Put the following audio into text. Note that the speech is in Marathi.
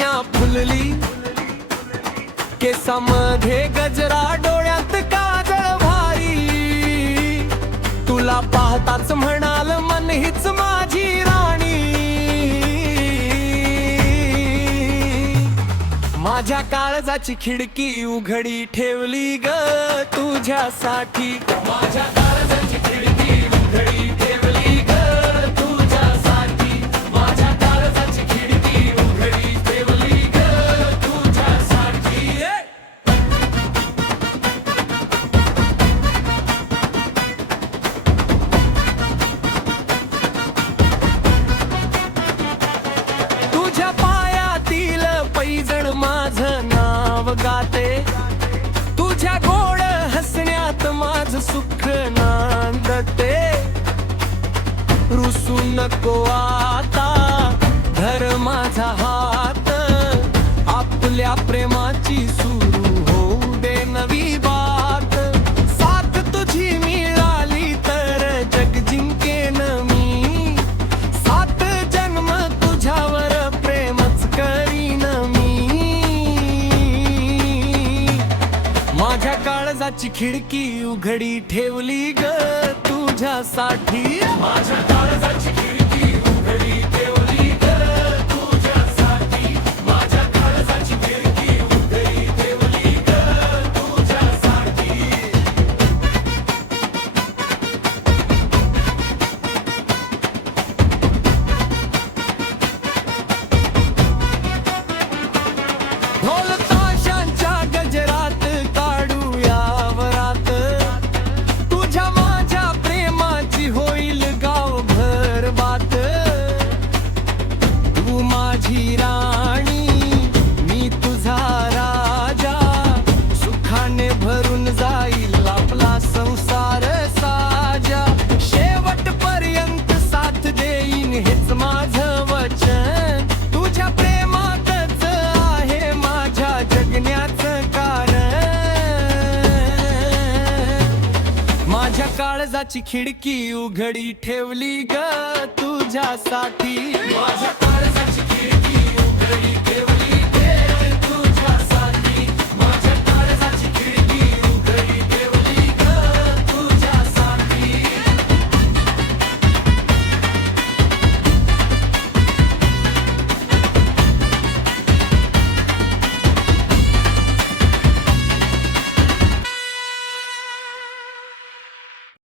दुनिया फुलली, केसामध्ये गजरा, डोळ्यात काजळ भारी, तुला पाहताच म्हणाल मन हीच माझी राणी. माझ्या काळजाची खिडकी उघडी ठेवली ग तुझ्यासाठी. माझ्या काळजाची खिडकी उघडी ठेवली ग तुझ्यासाठी. माझ्या काळजाची खिडकी उघडी ठेवली ग तुझ्यासाठी. तुझ्या पायातील पैजण माझं नाव गाते, तुझ्या गोड हसण्यात माझं सुख नांदते. रुसू नको आता, धर माझा हात, आपल्या प्रेमाची सुरू होऊ दे नवी बात. साथ तुझी मिळाली तर जग जिंकेन मी, सात जन्म तुझ्यावर प्रेमच करीन मी. माझ्या काळजाची खिडकी उघडी ठेवली ग तुझ्यासाठी. माझ्या काळजाची खिडकी उघडी ठेवली ग तुझ्यासाठी. माझ्या काळजाची खिडकी उघडी ठेवली ग तुझ्यासाठी. ढोल ताशांच्या गजरात काढूया वरात, तुझ्या माझ्या प्रेमाची होईल गावभर बात. तू माझी राणी, मी तुझा राजा, सुखाने भरून जाईल आपला संसार साजा. शेवटपर्यंत साथ देईन हेच माझं वचन, तुझ्या प्रेमातच आहे माझ्या जगण्याचं कारण. माझ्या काळजाची खिडकी उघडी ठेवली ग तुझ्यासाठी. माझ्या काळजाची